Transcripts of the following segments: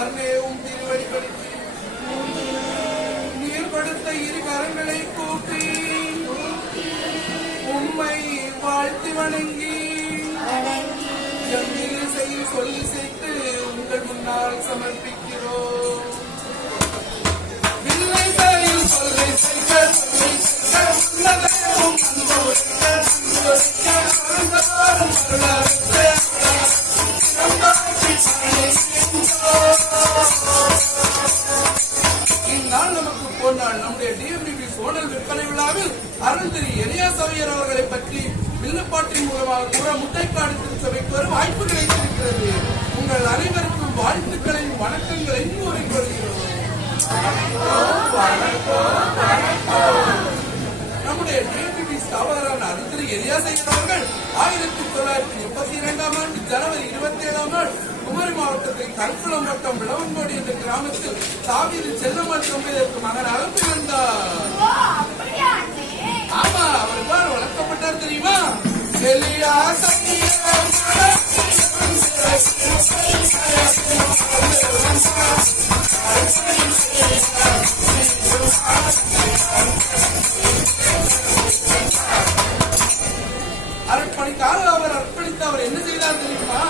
வார்நேவும் திருவடிகளுக்கு நீர் கொடுத்த இரு கரங்களை கூப்பி உம்மை வாழ்த்தி வணங்கி சொல்லி சேர்த்து உங்கள் முன்னால் சமர்ப்பிக்கிறோம். இந்நாள் நமக்கு போனால் நம்முடைய டிஎம்டிபி சோனல் விற்பனை விழாவில் அருள் திரு எலியாஸ் அவர்களை பற்றி வில்லுப்பாட்டின் மூலமாக முட்டைக்காடு திருச்சபைக்கு வரும் வாய்ப்பு கிடைத்திருக்கிறது. உங்கள் அனைவருக்கும் வாழ்த்துக்களையும் வணக்கங்களையும் கூறிக்கொள்கிறோம். நம்முடைய டிஎம்டிபி ஸ்தாபகரான அருள் திரு எலியாஸ் அவர்கள் 1932 ஆண்டு ஜனவரி 27 நாள் குமரி மாவட்டத்தில் கருக்குளம் வட்டம் விளவன்கோடி என்ற கிராமத்தில் தாவீது செல்லம்மாள் தம்பதியருக்கு மகனாக பிறந்தார். ஆமா, அவர் வளர்க்கப்பட்டார் தெரியுமா? அர்ப்பணிக்காக அவர் அர்ப்பணித்து அவர் என்ன செய்தார் தெரியுமா?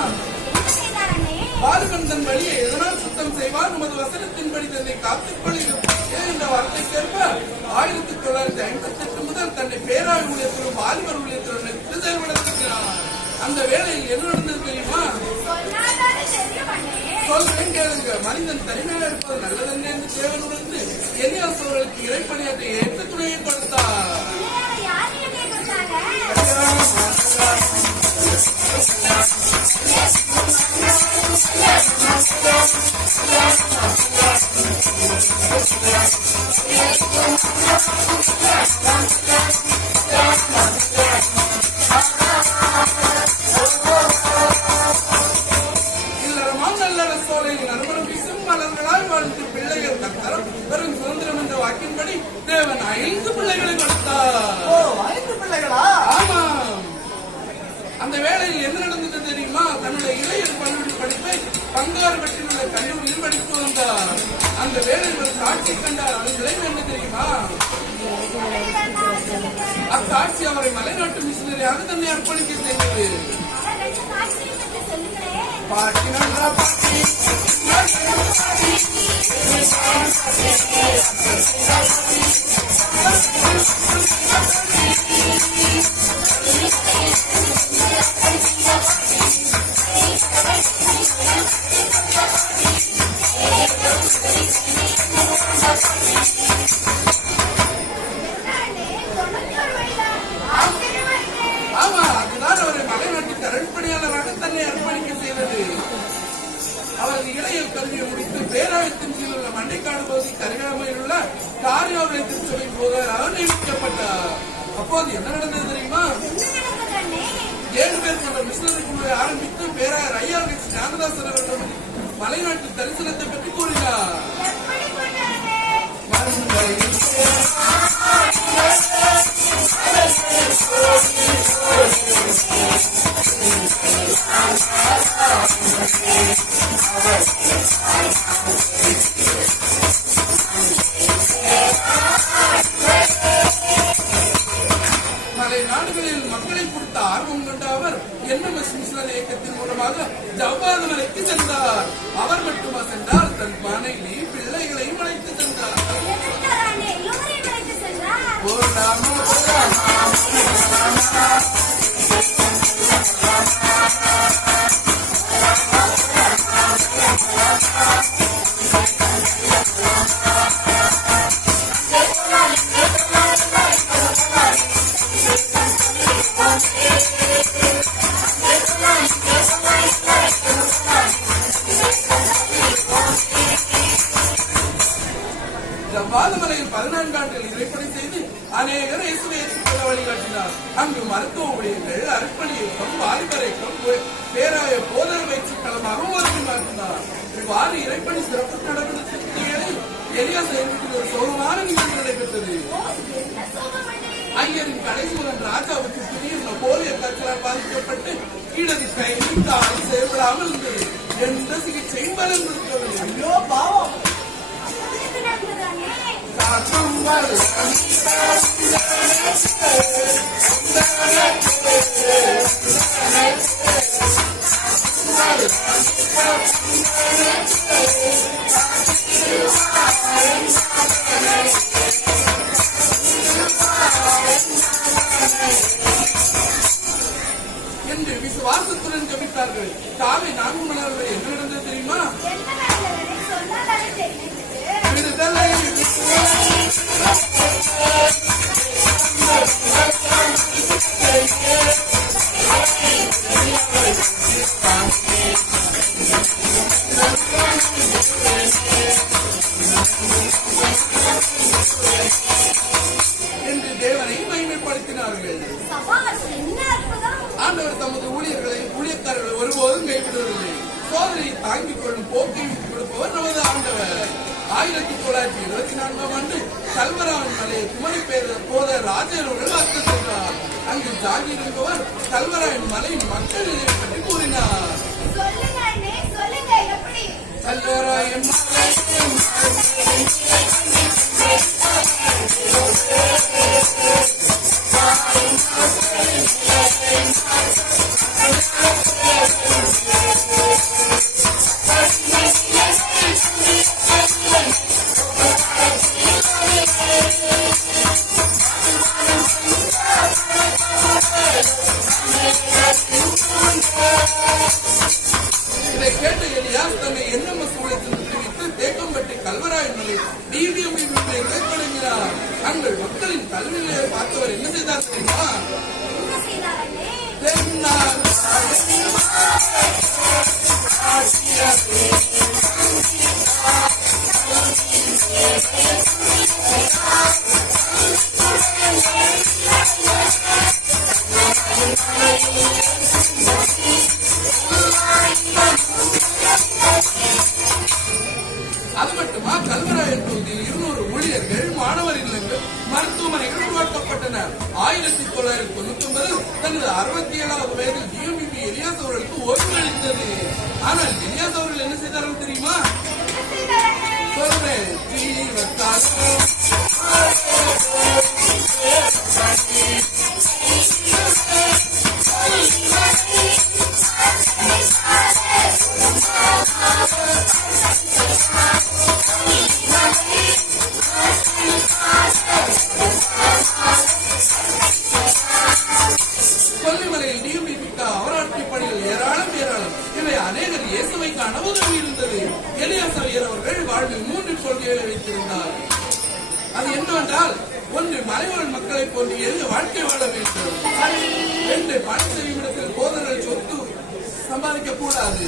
பாலுகந்தன் வழியை எதனால் சுத்தம் செய்வார்? நமது வசனத்தின்படி தன்னை காத்துக்கொள்ளும் என்ற வார்த்தைக்கேற்ப 1958 முதல் தன்னை பேராய் ஊழியத்திலும் வாலிபர் ஊழியத்திலும் செயல்படுத்துகிறார். அந்த வேளையில் என்ன நடந்தது தெரியுமா? சொல்றேன் கேளுங்க. மனிதன் தனிமையாக இருப்பது நல்லதென்ன என்று தேவன் உணர்ந்து எலியாஸ் அவர்களுக்கு இறைப்பணியாற்ற ஏற்ற துணையை கொடுத்தார். பெரும் சுதந்திரம் என்ற வாக்கின்படி தேவன் 5 பிள்ளைகளை கொடுத்தார். 5 பிள்ளைகளா? ஆமா. அந்த வேளையில் என்ன நடந்தது தெரியுமா? தன்னுடைய இளையர் பள்ளி படிப்பை பங்காறு வெற்றியுள்ள கல்லூரியில் படித்து வந்தார். அந்த வேளையில் ஒரு காட்சி கண்டார். அதன் விளைவு என்ன தெரியுமா? அக்காட்சி அவரை மலைநாட்டு மிஷினரியாக தன்னை அர்ப்பணிக்க செய்தது. பாட்டி நன்றா பாட்டி ஆமா, அதுதான் அவரை மலைநாட்டுக்கு அரண்பணியாளராக தன்னை அர்ப்பணிக்க செய்தது. அவரது இளையல் கல்வியை முடித்து பேராயத்தின் கீழ் உள்ள மண்டைக்காடு பகுதி கருகாமையில் உள்ள காரியாவை திருச்சபை போதவராக நியமிக்கப்பட்டார். அப்போது என்ன நடந்தது தெரியுமா? 7 பேர் கொண்ட மிஷனரி குழுவை ஆரம்பித்து பேராயர் ஐயார் ஞானதாசன் அவர்கள் மலைநாட்டு தரிசனத்தை பற்றி கூறினார். மலை நாடுகளில் மக்களை கொடுத்த ஆர்வம் கொண்ட அவர் என்எம்எஸ் மிஷனரி இயக்கத்தின் மூலமாக ஜவ்வாது மலைக்கு சென்றார். அவர் மட்டுமா சென்றார்? தன் மனைவி பிள்ளைகளையும் அழைத்து சென்றார். ஜவ்வாதுமலையில் 14 ஆண்டுகள் இறைப்பணி செய்து அநேகர் இயேசுவை ஏற்றுக்கொள்ள வழிகாட்டினார். அங்கு மருத்துவ ஊழியர்கள், அர்ப்பணி இயக்கம், வாலிபர் இயக்கம், பேராய போதர் பயிற்சி களமாகவும் உருவாக்கினார். இவ்வாறு இறைப்பணி சிறப்பு நடவடிக்கைகளில் எலியாஸ் வீட்டில் ஒரு சோகமான நிகழ்வு நடைபெற்றது. ஐயரின் கடைசி மகன் ராஜாவுக்கு திடீர் நபோலிய காய்ச்சலால் பாதிக்கப்பட்டு இடது கை கால் செயல்படாமல் இருந்தது. எந்த சிகிச்சை பலன் கொடுக்கவில்லை. ஐயோ பாவம். காற்றும் வல்ல என்று விசுவாசத்துடன் ஜெபித்தார்கள். காலை 4 மணி நேரம் வரை என்ன நடந்தது தெரியுமா? விடுதலை என்று தேவனை மகிமைப்படுத்தினார்கள். ஆண்டவர் தமது ஊழியக்காரர்களை ஒருபோதும் கைவிடுவதில்லை. சோதனையை தாங்கிக் கொள்ளும் போக்கை விட்டுக் கொடுப்பவர் நமது ஆண்டவர். 1924 ஆண்டு கல்வராயன் மலையை குமரி போதர் ராஜர் அவர்கள் வாக்கு சென்றார். அங்கு ஜாகி இருந்தவர் கல்வராயன் மலையின் மக்கள் இதை பற்றி கூறினார். கல்வராயன் இதை கேட்ட எலியாஸ் தன்னை என்எம்எஸ் ஊழியத்தில் தெரிவித்து தேக்கம்பட்டி கல்வராயன் மலை டிவிஎம் தொடங்கினார். அங்கள் மக்களின் கல்வி நிலையை பார்த்தவர் என்ன செய்தார் தெரியுமா? அது மட்டுமா, கல்வராயன் பகுதியில் 200 ஊழியர்கள், மாணவர் இல்லங்கள், மருத்துவமனைகள் உருவாக்கப்பட்டன. 1999 தனது 67வது வயதில் டிஎம்இபி எலியாஸ் அவர்களுக்கு ஓய்வு அளித்தது. ஆனால் எலியாஸ் அவர்கள் என்ன செய்தார்கள் தெரியுமா? சொல்றேன். கொல்லிமலையில் டிஎம்இபிக்கு அவராட்சி பணிகள் ஏராளம். இவை அநேகர் இயேசுவை காண உதவி இருந்தது. எலியாஸ் அவர்கள் வாழ்வில் 3 கொள்கைகளை வைத்திருந்தார். அது என்னவென்றால், 1, மலைவாழ் மக்களை போன்று எளிய வாழ்க்கை வாழ வேண்டும். 2, பணம் செய்யும் இடத்தில் போதர்கள் சொத்து சம்பாதிக்க கூடாது.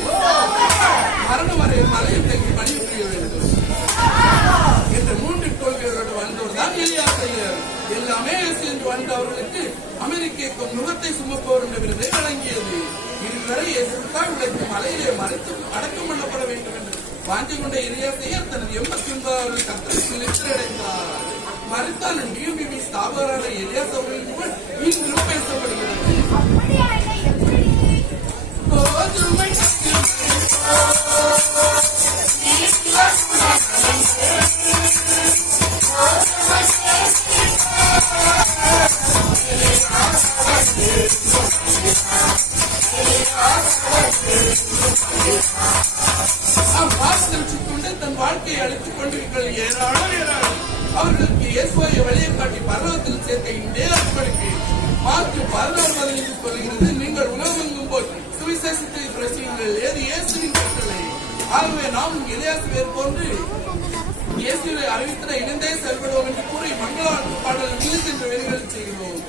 மரணம் வரை மலையில் தங்கி பணிபுரிய வேண்டும் என்ற 3 கொள்கைகளோடு வாழ்ந்தவர் தான் எலியாஸ் ஐயர். எல்லாமே சேர்ந்து வாழ்ந்தவர்களுக்கு அமெரிக்க இயக்கம் நுகத்தை சுமப்பவர் என்ற விருதை வழங்கியது. இதுவரை இயேசுக்காய் உழைத்து மலையிலே மறைத்து அடக்கம் பண்ணப்பட வேண்டும் என்று வாஞ்சி கொண்ட எலியாஸ் ஐயர் தனது 89வது கர்த்தருக்கு நிச்சயடைந்தார். மறுத்தாலும் டிஎம்இபி ஸ்தாபகரான எலியாஸ் அவர்களின் புகழ் இன்றும் பேசப்படுகிறது. தன் வாழ்க்கையை அழித்துக் கொண்டிருக்கிற ஏராளம் அவர்களுக்கு இயேசுவை வழியை காட்டி பரலோகத்தில் சேர்க்க இன்றே அர்ப்பணிப்பு. மார்க் 16:15 சொல்கிறது, நீங்கள் உலகமெங்கும் போய் சுவிசேஷத்தை பிரசங்கியுங்கள், ஏது இயேசுவின் கட்டளை. ஆகவே நாம் எலியாசை போன்று இயேசுவை அறிவித்த இணைந்தே செயல்படுவோம் என்று கூறி மங்களாட்டு பாடல் நீதி என்ற வரிகளை செய்கிறோம்.